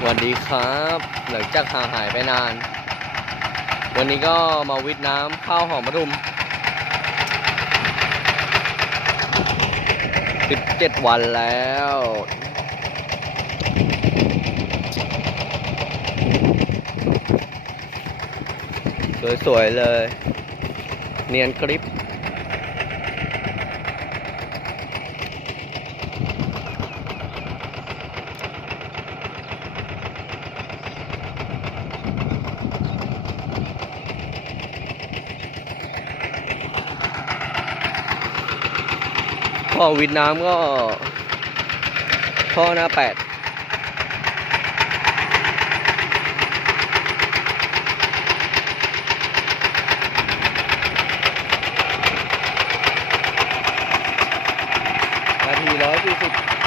สวัสดีครับ หลังจากห่างหายไปนาน วันนี้ก็มาวิทน้ำข้าวหอมมะรุม 17 วันแล้ว สวย ๆ เลย เนียนกริป พ่อวิดน้ำก็พ่อหน้าแปดนาทีร้อยสี่สิบ